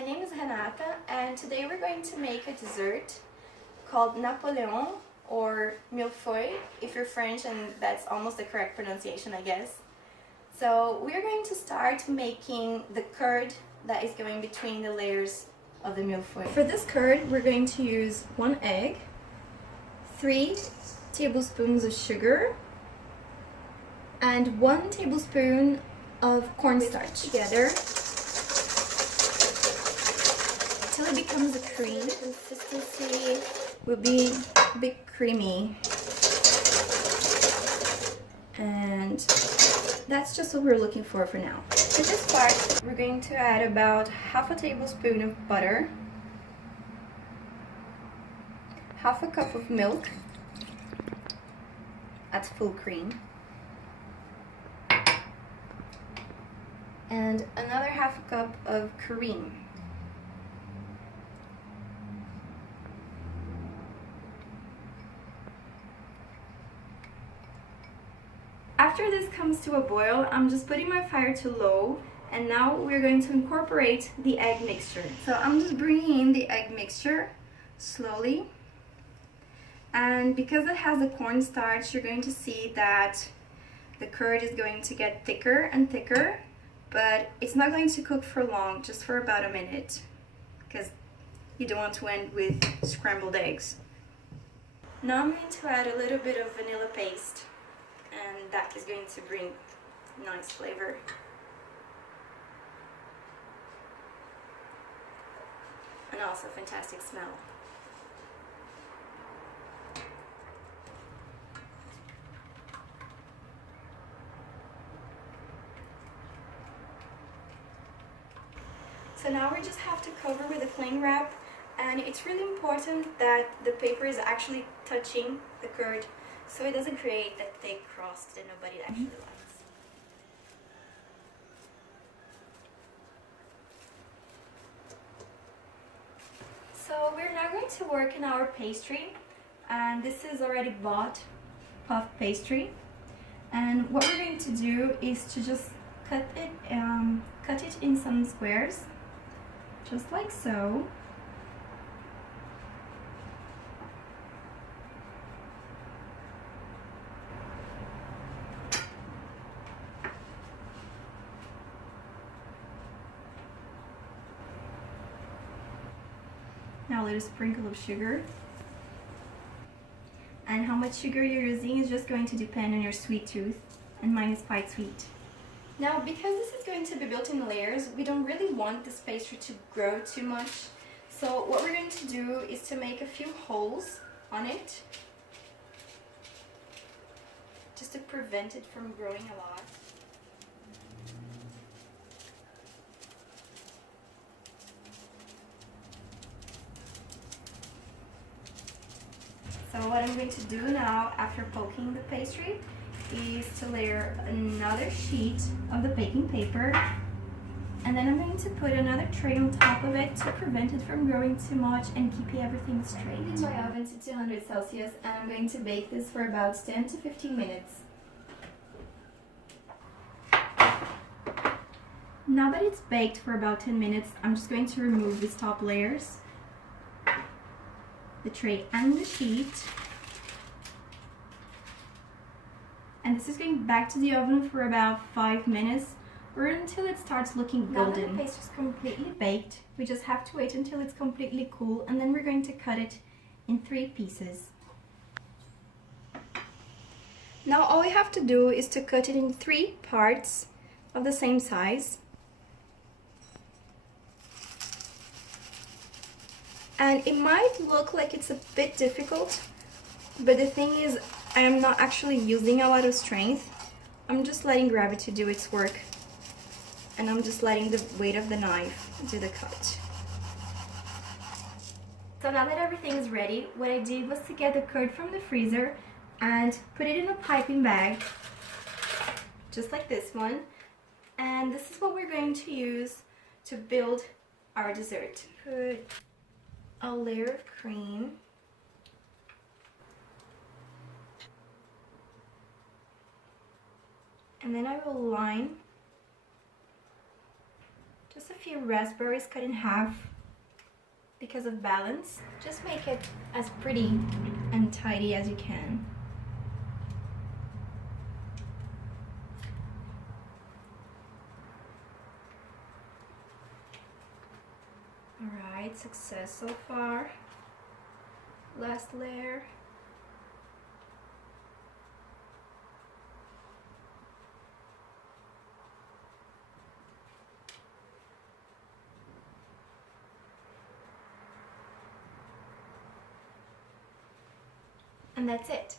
My name is Renata, and today we're going to make a dessert called Napoleon or millefeuille if you're French, and that's almost the correct pronunciation, I guess. So we're going to start making the curd that is going between the layers of the millefeuille. For this curd, we're going to use 1 egg, 3 tablespoons of sugar, and 1 tablespoon of cornstarch together until it becomes a cream. The consistency will be a bit creamy, and that's just what we're looking for now. For this part, we're going to add about half a tablespoon of butter, half a cup of milk at full cream, and another half a cup of cream. After this comes to a boil, I'm just putting my fire to low, and now we're going to incorporate the egg mixture. So I'm just bringing in the egg mixture slowly, and because it has the cornstarch, you're going to see that the curd is going to get thicker and thicker, but it's not going to cook for long, just for about a minute, because you don't want to end with scrambled eggs. Now I'm going to add a little bit of vanilla paste, and that is going to bring nice flavor. And also fantastic smell. So now we just have to cover with a cling wrap, and it's really important that the paper is actually touching the curd so it doesn't create that thick crust that nobody actually likes. So we're now going to work in our pastry, and this is already bought puff pastry, and what we're going to do is to just cut it in some squares, just like so. Now a little sprinkle of sugar. And how much sugar you're using is just going to depend on your sweet tooth, and mine is quite sweet. Now, because this is going to be built in layers, we don't really want this pastry to grow too much. So what we're going to do is to make a few holes on it, just to prevent it from growing a lot. So what I'm going to do now, after poking the pastry, is to layer another sheet of the baking paper, and then I'm going to put another tray on top of it to prevent it from growing too much and keep everything straight. In my oven to 200 Celsius, and I'm going to bake this for about 10 to 15 minutes. Now that it's baked for about 10 minutes, I'm just going to remove these top layers, the tray and the sheet, and this is going back to the oven for about 5 minutes or until it starts looking golden. Now that the paste is completely baked, we just have to wait until it's completely cool, and then we're going to cut it in 3 pieces. Now all we have to do is to cut it in 3 parts of the same size. And it might look like it's a bit difficult, but the thing is, I am not actually using a lot of strength. I'm just letting gravity do its work, and I'm just letting the weight of the knife do the cut. So now that everything is ready, what I did was to get the curd from the freezer and put it in a piping bag, just like this one. And this is what we're going to use to build our dessert. Put a layer of cream, and then I will line just a few raspberries cut in half because of balance. Just make it as pretty and tidy as you can. Alright, success so far. Last layer. And that's it.